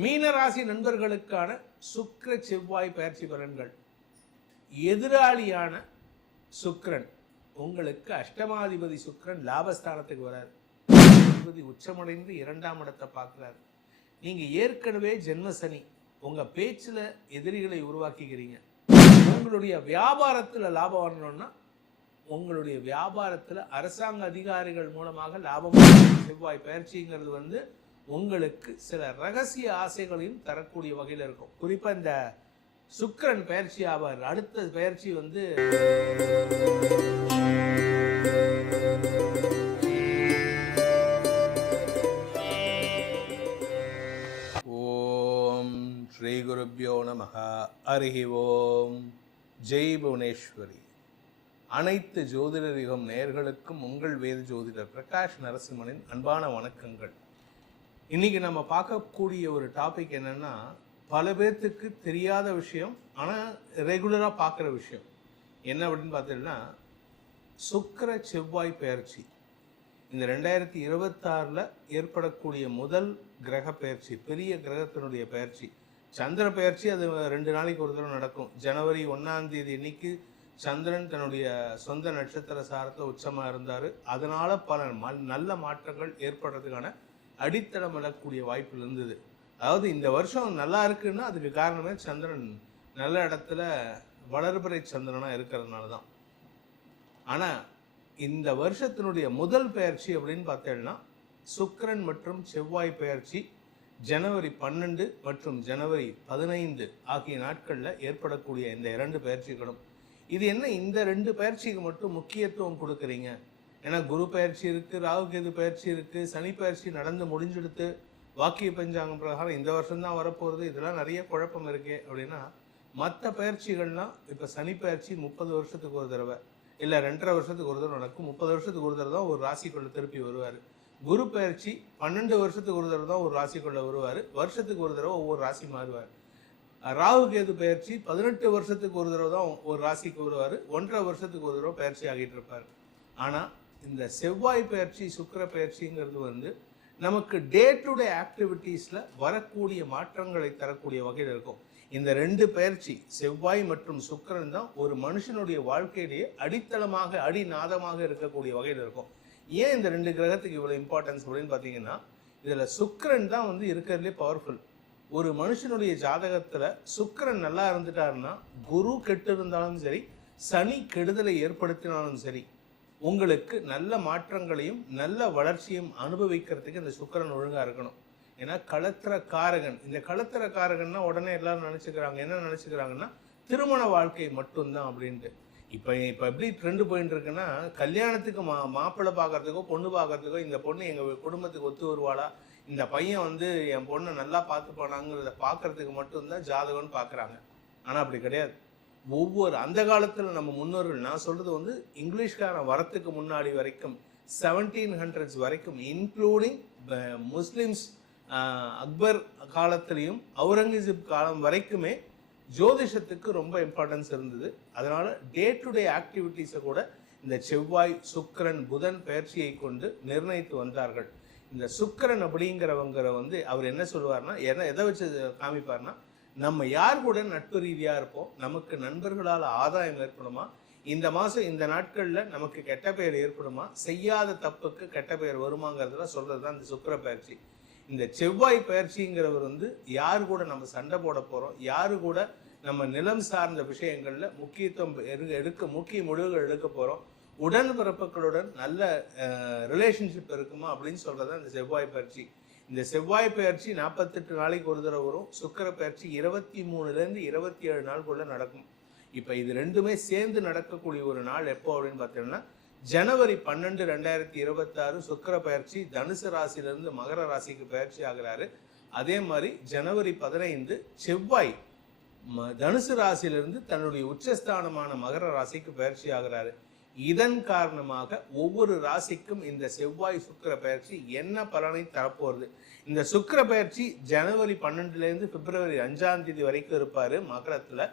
மீனராசி நண்பர்களுக்கான சுக்கிர செவ்வாய் பயிற்சி பலன்கள். எதிராளியான சுக்கிரன் உங்களுக்கு அஷ்டமாதிபதி சுக்கிரன் லாபஸ்தானத்துக்கு வராரு. உச்சமடைந்து 2ஆம் இடத்தை பார்க்கிறாரு. நீங்க ஏற்கனவே ஜென்மசனி, உங்க பேச்சுல எதிரிகளை உருவாக்கிக்கிறீங்க. உங்களுடைய வியாபாரத்துல லாபம் வரணும்னா உங்களுடைய வியாபாரத்துல அரசாங்க அதிகாரிகள் மூலமாக லாபம். செவ்வாய் பயிற்சிங்கிறது உங்களுக்கு சில ரகசிய ஆசைகளையும் தரக்கூடிய வகையில் இருக்கும். குறிப்பா இந்த சுக்கிரன் பயிற்சி ஆவார். அடுத்த பயிற்சி ஓம் ஸ்ரீ குருப்யோ நமஹ. ஹரி ஓம். ஜெய் புவனேஸ்வரி. அனைத்து ஜோதிடர் யுகம் நேயர்களுக்கும் உங்கள் வேத ஜோதிடர் பிரகாஷ் நரசிம்மனின் அன்பான வணக்கங்கள். இன்னைக்கு நம்ம பார்க்கக்கூடிய ஒரு டாபிக் என்னன்னா, பல பேர்த்துக்கு தெரியாத விஷயம், ஆனால் ரெகுலராக பார்க்குற விஷயம் என்ன அப்படின்னு பார்த்தீங்கன்னா, சுக்கிர செவ்வாய் பயிற்சி. இந்த 2026 ஏற்படக்கூடிய முதல் கிரக பயிற்சி, பெரிய கிரகத்தினுடைய பயிற்சி. சந்திர பயிற்சி அது 2 நாளைக்கு ஒரு தடவை நடக்கும். ஜனவரி 1ஆம் தேதி அன்னைக்கு சந்திரன் தன்னுடைய சொந்த நட்சத்திர சாரத்தில் உச்சமாக இருந்தார். அதனால பல நல்ல மாற்றங்கள் ஏற்படுறதுக்கான அடித்தளம் விடக்கூடிய வாய்ப்பு இருந்தது. அதாவது இந்த வருஷம் நல்லா இருக்குன்னா அதுக்கு காரணமே சந்திரன் நல்ல இடத்துல வளர்பிறை சந்திரனாக இருக்கிறதுனால தான். ஆனால் இந்த வருஷத்தினுடைய முதல் பயிற்சி அப்படின்னு பார்த்தேன்னா சுக்கிரன் மற்றும் செவ்வாய் பயிற்சி ஜனவரி 12 மற்றும் ஜனவரி 15 ஆகிய நாட்களில் ஏற்படக்கூடிய இந்த 2 பயிற்சிகளும். இது என்ன, இந்த 2 பயிற்சிக்கு மட்டும் முக்கியத்துவம் கொடுக்குறீங்க? ஏன்னா குரு பயிற்சி இருக்குது, ராகுகேது பயிற்சி இருக்குது, சனி பயிற்சி நடந்து முடிஞ்செடுத்து வாக்கிய பஞ்சாங்கம் பிரகாரம் இந்த வருஷம்தான் வரப்போகிறது, இதெல்லாம் நிறைய குழப்பம் இருக்கே அப்படின்னா, மற்ற பயிற்சிகள்லாம் இப்போ சனி பயிற்சி 30 வருஷத்துக்கு ஒரு தடவை இல்லை 2.5 வருஷத்துக்கு ஒரு தடவை நடக்கும். 30 வருஷத்துக்கு ஒரு தடவை தான் ஒரு ராசிக்குள்ள திருப்பி வருவார். குரு பயிற்சி 12 வருஷத்துக்கு ஒரு தடவை தான் ஒரு ராசிக்குள்ள வருவார். வருஷத்துக்கு ஒரு தடவை ஒவ்வொரு ராசி மாறுவார். ராகுகேது பயிற்சி 18 வருஷத்துக்கு ஒரு தடவை தான் ஒரு ராசிக்கு வருவார். 1.5 வருஷத்துக்கு ஒரு தடவை பயிற்சி ஆகிட்டு இருப்பார். ஆனால் இந்த செவ்வாய் பயிற்சி சுக்கிர பயிற்சிங்கிறது நமக்கு டே டு டே ஆக்டிவிட்டீஸில் வரக்கூடிய மாற்றங்களை தரக்கூடிய வகையில் இருக்கும். இந்த 2 பயிற்சி செவ்வாய் மற்றும் சுக்கிரன் தான் ஒரு மனுஷனுடைய வாழ்க்கையிலேயே அடித்தளமாக அடிநாதமாக இருக்கக்கூடிய வகையில் இருக்கும். ஏன் இந்த 2 கிரகத்துக்கு இவ்வளோ இம்பார்ட்டன்ஸ் அப்படின்னு பார்த்தீங்கன்னா, இதில் சுக்கிரன் தான் இருக்கிறதுலே பவர்ஃபுல். ஒரு மனுஷனுடைய ஜாதகத்தில் சுக்கிரன் நல்லா இருந்துட்டாருன்னா, குரு கெட்டு இருந்தாலும் சரி, சனி கெடுதலை ஏற்படுத்தினாலும் சரி, உங்களுக்கு நல்ல மாற்றங்களையும் நல்ல வளர்ச்சியும் அனுபவிக்கிறதுக்கு இந்த சுக்கிரன் ஒழுங்காக இருக்கணும். ஏன்னா களத்திர காரகன். இந்த களத்திர காரகன்னா உடனே எல்லாரும் நினச்சிக்கிறாங்க, என்ன நினச்சிக்கிறாங்கன்னா திருமண வாழ்க்கை மட்டும்தான் அப்படின்ட்டு. இப்போ எப்படி ட்ரெண்டு போயிட்டு இருக்குன்னா, கல்யாணத்துக்கு மாப்பிள்ளை பார்க்கறதுக்கோ பொண்ணு பார்க்கறதுக்கோ, இந்த பொண்ணு எங்கள் குடும்பத்துக்கு ஒத்து வருவாளா, இந்த பையன் என் பொண்ணை நல்லா பார்த்து போனாங்கிறத பார்க்கறதுக்கு மட்டும்தான் ஜாதகம்னு பார்க்குறாங்க. ஆனால் அப்படி கிடையாது. அந்த காலத்தில் நம்ம முன்னோர்கள், நான் சொல்கிறது இங்கிலீஷ்கார வரத்துக்கு முன்னாடி வரைக்கும் 1700s வரைக்கும், இன்க்ளூடிங் முஸ்லிம்ஸ் அக்பர் காலத்திலையும் அவுரங்கசீப் காலம் வரைக்குமே ஜோதிஷத்துக்கு ரொம்ப இம்பார்ட்டன்ஸ் இருந்தது. அதனால் டே டு டே ஆக்டிவிட்டீஸை கூட இந்த செவ்வாய் சுக்கிரன் புதன் பயிற்சியை கொண்டு நிர்ணயித்து வந்தார்கள். இந்த சுக்கிரன் அப்படிங்கிறவங்கிற அவர் என்ன சொல்லுவார்னா, எதை வச்சு காமிப்பார்னா, நம்ம யார் கூட நட்பு ரீதியாக இருப்போம், நமக்கு நண்பர்களால் ஆதாயம் ஏற்படுமா, இந்த மாதம் இந்த நாட்களில் நமக்கு கெட்ட பெயர் ஏற்படுமா, செய்யாத தப்புக்கு கெட்ட பெயர் வருமாங்கிறதுலாம் சொல்கிறது தான் இந்த சுக்கிர பயிற்சி. இந்த செவ்வாய் பயிற்சிங்கிறவர் யாரு கூட நம்ம சண்டை போட போகிறோம், யாரு கூட நம்ம நிலம் சார்ந்த விஷயங்களில் முக்கிய முடிவுகள் எடுக்க போகிறோம், உடன்பிறப்புகளுடன் நல்ல ரிலேஷன்ஷிப் இருக்குமா அப்படின்னு சொல்கிறது தான் இந்த செவ்வாய் பயிற்சி. இந்த செவ்வாய் பயிற்சி 48 நாளைக்கு ஒரு தடவை வரும். சுக்கிர பயிற்சி 23லேருந்து 27 நாளுக்குள்ள நடக்கும். இப்போ இது 2மே சேர்ந்து நடக்கக்கூடிய ஒரு நாள் எப்போ அப்படின்னு பார்த்தீங்கன்னா, ஜனவரி 12, 2026 சுக்கிர பயிற்சி தனுசு ராசியிலிருந்து மகர ராசிக்கு பயிற்சி ஆகிறாரு. அதே மாதிரி ஜனவரி 15 செவ்வாய் தனுசு ராசியிலிருந்து தன்னுடைய உச்சஸ்தானமான மகர ராசிக்கு பயிற்சி ஆகிறாரு. இதன் காரணமாக ஒவ்வொரு ராசிக்கும் இந்த செவ்வாய் சுக்கிர பயிற்சி என்ன பலனை தரப்போகிறது. இந்த சுக்கிர பயிற்சி ஜனவரி 12லேருந்து பிப்ரவரி 5ஆம் தேதி வரைக்கும் இருப்பார் மகரத்தில்.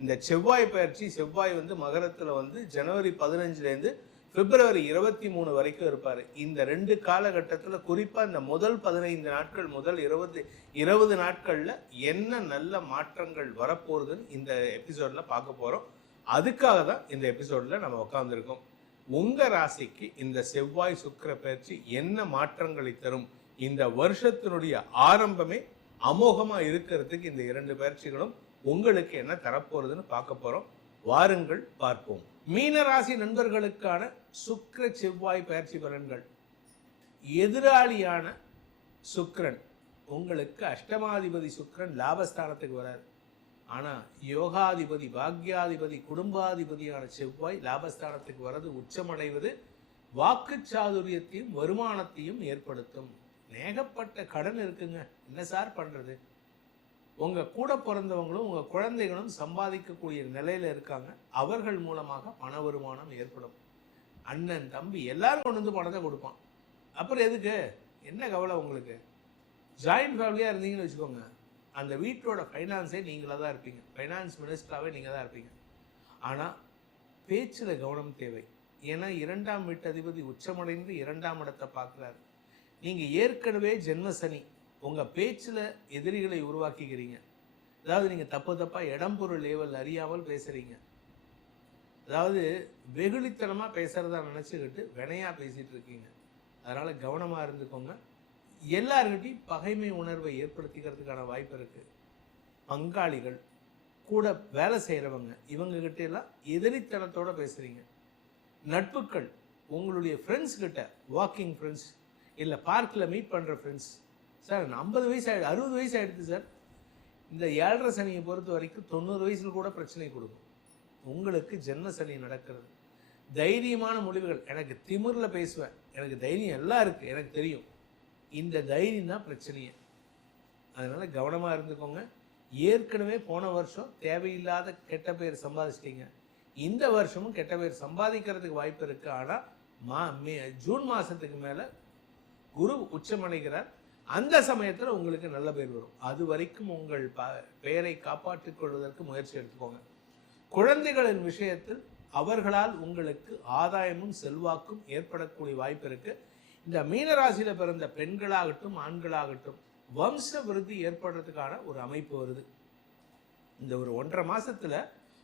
இந்த செவ்வாய் பயிற்சி, செவ்வாய் மகரத்தில் ஜனவரி 15லேருந்து பிப்ரவரி 23 வரைக்கும் இருப்பார். இந்த 2 காலகட்டத்தில் குறிப்பாக இந்த முதல் 15 நாட்கள், முதல் 20 நாட்களில் என்ன நல்ல மாற்றங்கள் வரப்போகுதுன்னு இந்த எபிசோடில் பார்க்க போகிறோம். அதுக்காக தான் இந்த எபிசோடில் நம்ம உட்காந்துருக்கோம். உங்கள் ராசிக்கு இந்த செவ்வாய் சுக்கிர பயிற்சி என்ன மாற்றங்களை தரும், இந்த வருஷத்தினுடைய ஆரம்பமே அமோகமாக இருக்கிறதுக்கு இந்த 2 பயிற்சிகளும் உங்களுக்கு என்ன தரப்போறதுன்னு பார்க்க போகிறோம். வாருங்கள் பார்ப்போம். மீனராசி நண்பர்களுக்கான சுக்கிர செவ்வாய் பயிற்சி பலன்கள். எதிராளியான சுக்கிரன் உங்களுக்கு அஷ்டமாதிபதி சுக்கிரன் லாபஸ்தானத்துக்கு வராது. ஆனால் யோகாதிபதி, பாக்யாதிபதி, குடும்பாதிபதியான செவ்வாய் லாபஸ்தானத்துக்கு வர்றது, உச்சமடைவது வாக்கு சாதுரியத்தையும் வருமானத்தையும் ஏற்படுத்தும். ஏகப்பட்ட கடன் இருக்குங்க, என்ன சார் பண்ணுறது? உங்கள் கூட பிறந்தவங்களும் உங்கள் குழந்தைகளும் சம்பாதிக்கக்கூடிய நிலையில் இருக்காங்க. அவர்கள் மூலமாக பண வருமானம் ஏற்படும். அண்ணன் தம்பி எல்லாரும் கொண்டு வந்து பணத்தை கொடுப்பான். அப்புறம் எதுக்கு, என்ன கவலை உங்களுக்கு? ஜாயிண்ட் ஃபேமிலியாக இருந்தீங்கன்னு வச்சுக்கோங்க, அந்த வீட்டோட ஃபைனான்ஸே நீங்களாக தான் இருப்பீங்க, ஃபைனான்ஸ் மினிஸ்டராகவே நீங்கள் தான் இருப்பீங்க. ஆனால் பேச்சில் கவனம் தேவை. ஏன்னா 2ஆம் வீட்டதிபதி உச்சமடைந்து 2ஆம் இடத்தை பார்க்குறாரு. நீங்கள் ஏற்கனவே ஜென்மசனி, உங்கள் பேச்சில் எதிரிகளை உருவாக்கிக்கிறீங்க. அதாவது நீங்கள் தப்பாக இடம் பொருள் லேவல் அறியாமல் பேசுகிறீங்க. அதாவது வெகுளித்தனமாக பேசுகிறதா நினச்சிக்கிட்டு வினையாக பேசிகிட்டு இருக்கீங்க. அதனால் கவனமாக இருந்துக்கோங்க. எல்லார்கிட்டையும் பகைமை உணர்வை ஏற்படுத்திக்கிறதுக்கான வாய்ப்பு இருக்குது. பங்காளிகள், கூட வேலை செய்கிறவங்க, இவங்ககிட்ட எல்லாம் எதிரித்தனத்தோடு பேசுகிறீங்க. நட்புகள், உங்களுடைய ஃப்ரெண்ட்ஸ்கிட்ட, வாக்கிங் ஃப்ரெண்ட்ஸ் இல்லை பார்க்கில் மீட் பண்ணுற ஃப்ரெண்ட்ஸ், சார் 50 வயசு 60 வயசு ஆகிடுது சார். இந்த 7.5 சனியை பொறுத்த வரைக்கும் 90 வயசில் கூட பிரச்சனை கொடுக்கும். உங்களுக்கு ஜென்ம சனி நடக்கிறது. தைரியமான முடிவுகள், எனக்கு திமிரில் பேசுவேன், எனக்கு தைரியம் எல்லாம் இருக்குது, எனக்கு தெரியும், இந்த தைரியம் தான் பிரச்சனையே. அதனால் கவனமாக இருந்துக்கோங்க. ஏற்கனவே போன வருஷம் தேவையில்லாத கெட்ட பேர் சம்பாதிச்சிட்டிங்க. இந்த வருஷமும் கெட்ட பேர் சம்பாதிக்கிறதுக்கு வாய்ப்பு இருக்குது. ஆனால் ஜூன் மாதத்துக்கு மேலே குரு உச்சமடைகிறார். அந்த சமயத்தில் உங்களுக்கு நல்ல பேர் வரும். அது வரைக்கும் உங்கள் பெயரை காப்பாற்றிக் கொள்வதற்கு முயற்சி எடுத்துக்கோங்க. குழந்தைகளின் விஷயத்தில் அவர்களால் உங்களுக்கு ஆதாயமும் செல்வாக்கும் ஏற்படக்கூடிய வாய்ப்பு இருக்குது. இந்த மீனராசியில் பிறந்த பெண்களாகட்டும் ஆண்களாகட்டும் வம்ச விருத்தி ஏற்படுறதுக்கான ஒரு அமைப்பு வருது. இந்த ஒரு 1.5 மாதத்தில்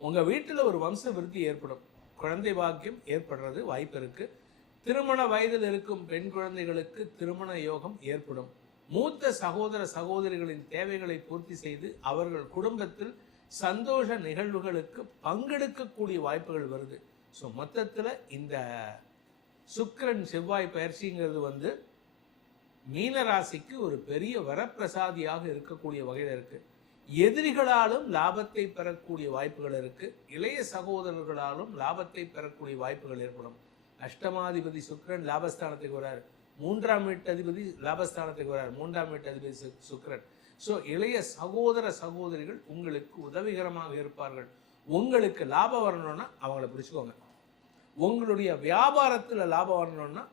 உங்கள் வீட்டில் ஒரு வம்ச விருத்தி ஏற்படும். குழந்தை பாக்கியம் ஏற்படுறது வாய்ப்பு இருக்குது. திருமண வயதில் இருக்கும் பெண் குழந்தைகளுக்கு திருமண யோகம் ஏற்படும். மூத்த சகோதர சகோதரிகளின் தேவைகளை பூர்த்தி செய்து அவர்கள் குடும்பத்தில் சந்தோஷ நிகழ்வுகளுக்கு பங்கெடுக்கக்கூடிய வாய்ப்புகள் வருது. ஸோ மொத்தத்தில் இந்த சுக்கிரன் செவ்வாய் பயிற்சிங்கிறது மீனராசிக்கு ஒரு பெரிய வரப்பிரசாதியாக இருக்கக்கூடிய வகையில் இருக்குது. எதிரிகளாலும் லாபத்தை பெறக்கூடிய வாய்ப்புகள் இருக்குது. இளைய சகோதரர்களாலும் லாபத்தை பெறக்கூடிய வாய்ப்புகள் ஏற்படும். அஷ்டமாதிபதி சுக்கிரன் லாபஸ்தானத்துக்கு வராரு. 3ஆம் வீட்டதிபதி லாபஸ்தானத்துக்கு வராரு. 3ஆம் வீட்டதிபதி சுக்கிரன். ஸோ இளைய சகோதர சகோதரிகள் உங்களுக்கு உதவிகரமாக இருப்பார்கள். உங்களுக்கு லாபம் வரணும்னா அவங்கள பிடிச்சிக்கோங்க. உங்களுடைய வியாபாரத்தில் லாபம் வரணும்னா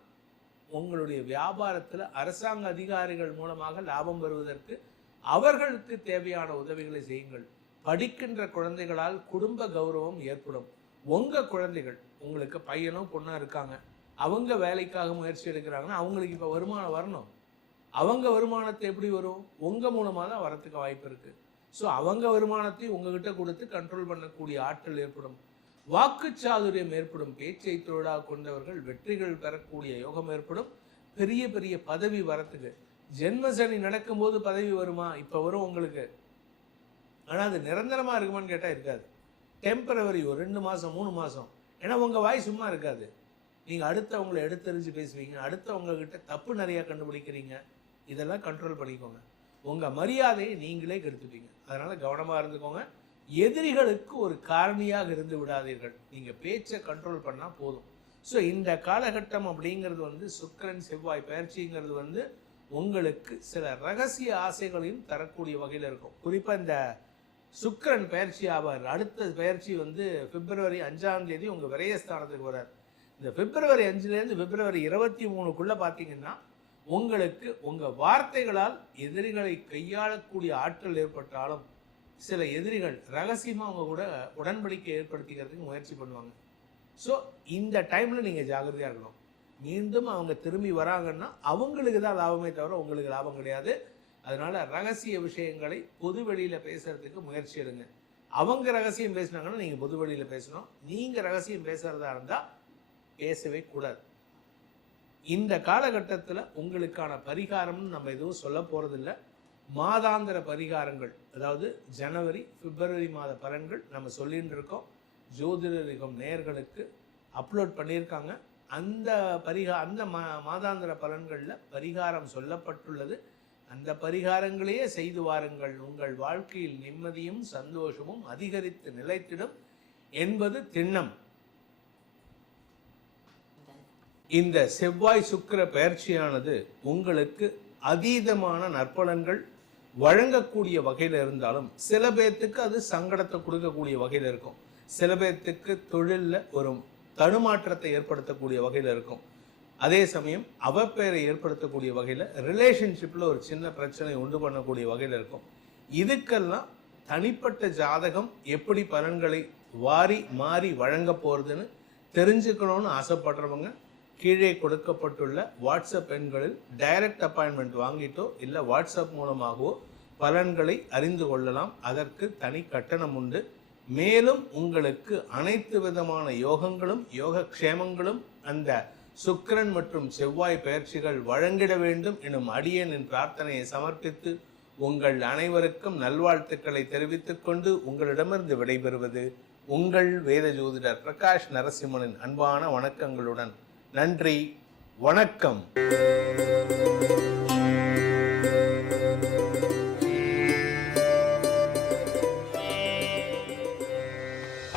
உங்களுடைய வியாபாரத்தில் அரசாங்க அதிகாரிகள் மூலமாக லாபம் வருவதற்கு அவர்களுக்கு தேவையான உதவிகளை செய்யுங்கள். படிக்கின்ற குழந்தைகளால் குடும்ப கௌரவம் ஏற்படும். உங்கள் குழந்தைகள், உங்களுக்கு பையனோ பொண்ணோ இருக்காங்க, அவங்க வேலைக்காக முயற்சி எடுக்கிறாங்கன்னா அவங்களுக்கு இப்போ வருமானம் வரணும். அவங்க வருமானத்தை எப்படி வரும்? உங்கள் மூலமாக தான் வரத்துக்கு வாய்ப்பு இருக்குது. ஸோ அவங்க வருமானத்தை உங்ககிட்ட கொடுத்து கண்ட்ரோல் பண்ணக்கூடிய ஆற்றல் ஏற்படும். வாக்குச்சாதுரியம் ஏற்படும். பேச்சை தொழிலாக கொண்டவர்கள் வெற்றிகள் பெறக்கூடிய யோகம் ஏற்படும். பெரிய பெரிய பதவி வரத்துக்கு, ஜென்மசனி நடக்கும்போது பதவி வருமா? இப்போ வரும் உங்களுக்கு. ஆனால் அது நிரந்தரமாக இருக்குமான்னு கேட்டால் இருக்காது. டெம்பரவரி, ஒரு 2 மாதம் 3 மாதம். ஏன்னா உங்கள் வாய் சும்மா இருக்காது. நீங்கள் அடுத்தவங்களை எடுத்தறிஞ்சு பேசுவீங்க, அடுத்தவங்கக்கிட்ட தப்பு நிறையா கண்டுபிடிக்கிறீங்க. இதெல்லாம் கண்ட்ரோல் பண்ணிக்கோங்க. உங்கள் மரியாதையை நீங்களே கெடுத்துப்பீங்க. அதனால் கவனமாக இருந்துக்கோங்க. எதிரிகளுக்கு ஒரு காரணியாக இருந்து விடாதீர்கள். நீங்கள் பேச்சை கண்ட்ரோல் பண்ணால் போதும். ஸோ இந்த காலகட்டம் அப்படிங்கிறது சுக்கிரன் செவ்வாய் பயிற்சிங்கிறது உங்களுக்கு சில ரகசிய ஆசைகளையும் தரக்கூடிய வகையில் இருக்கும். குறிப்பாக இந்த சுக்கிரன் பயிற்சி ஆவார். அடுத்த பயிற்சி பிப்ரவரி 5ஆம் தேதி உங்கள் விரயஸ்தானத்துக்கு வரார். இந்த பிப்ரவரி 5லேருந்து பிப்ரவரி 23க்குள்ளே பார்த்தீங்கன்னா உங்களுக்கு உங்கள் வார்த்தைகளால் எதிரிகளை கையாளக்கூடிய ஆற்றல் ஏற்பட்டாலும் சில எதிரிகள் ரகசியமாக அவங்க கூட உடன்படிக்கை ஏற்படுத்திக்கிறதுக்கு முயற்சி பண்ணுவாங்க. ஸோ இந்த டைமில் நீங்கள் ஜாகிரதையாக இருக்கணும். மீண்டும் அவங்க திரும்பி வராங்கன்னா அவங்களுக்கு தான் லாபமே தவிர உங்களுக்கு லாபம் கிடையாது. அதனால் ரகசிய விஷயங்களை பொது வெளியில் பேசுகிறதுக்கு முயற்சி எடுங்க. அவங்க ரகசியம் பேசினாங்கன்னா நீங்கள் பொது வெளியில் பேசணும். நீங்கள் ரகசியம் பேசுகிறதா இருந்தால் பேசவே கூடாது. இந்த காலகட்டத்தில் உங்களுக்கான பரிகாரம்னு நம்ம எதுவும் சொல்ல போகிறதில்ல. மாதாந்திர பரிகாரங்கள், அதாவது ஜனவரி பிப்ரவரி மாத பலன்கள் நம்ம சொல்லிட்டு இருக்கோம். ஜோதிடர் யுகம் நேயர்களுக்கு அப்லோட் பண்ணியிருக்காங்க. அந்த மாதாந்திர பலன்களில் பரிகாரம் சொல்லப்பட்டுள்ளது. அந்த பரிகாரங்களையே செய்து வாருங்கள். உங்கள் வாழ்க்கையில் நிம்மதியும் சந்தோஷமும் அதிகரித்து நிலைத்திடும் என்பது திண்ணம். இந்த செவ்வாய் சுக்கிர பெயர்ச்சியானது உங்களுக்கு அதீதமான நற்பலன்கள் வழங்கக்கூடிய வகையில் இருந்தாலும் சில பேர்த்துக்கு அது சங்கடத்தை கொடுக்கக்கூடிய வகையில் இருக்கும். சில பேர்த்துக்கு தொழிலில் ஒரு தடுமாற்றத்தை ஏற்படுத்தக்கூடிய வகையில் இருக்கும். அதே சமயம் அவப்பெயரை ஏற்படுத்தக்கூடிய வகையில், ரிலேஷன்ஷிப்பில் ஒரு சின்ன பிரச்சனை உண்டு பண்ணக்கூடிய வகையில் இருக்கும். இதுக்கெல்லாம் தனிப்பட்ட ஜாதகம் எப்படி பலன்களை வாரி மாறி வழங்க போகிறதுன்னு தெரிஞ்சுக்கணும்னு ஆசைப்படுறவங்க கீழே கொடுக்கப்பட்டுள்ள வாட்ஸ்அப் எண்களில் டைரக்ட் அப்பாயின்மெண்ட் வாங்கிட்டோ இல்லை வாட்ஸ்அப் மூலமாகவோ பலன்களை அறிந்து கொள்ளலாம். அதற்கு தனி கட்டணம் உண்டு. மேலும் உங்களுக்கு அனைத்து விதமான யோகங்களும் யோகக்ஷேமங்களும் அந்த சுக்கிரன் மற்றும் செவ்வாய் பெயர்ச்சிகள் வழங்கிட வேண்டும் எனும் அடியேனின் பிரார்த்தனையை சமர்ப்பித்து உங்கள் அனைவருக்கும் நல்வாழ்த்துக்களை தெரிவித்துக் கொண்டு உங்களிடமிருந்து விடைபெறுவது உங்கள் வேத ஜோதிடர் பிரகாஷ் நரசிம்மனின் அன்பான வணக்கங்களுடன். நன்றி, வணக்கம்.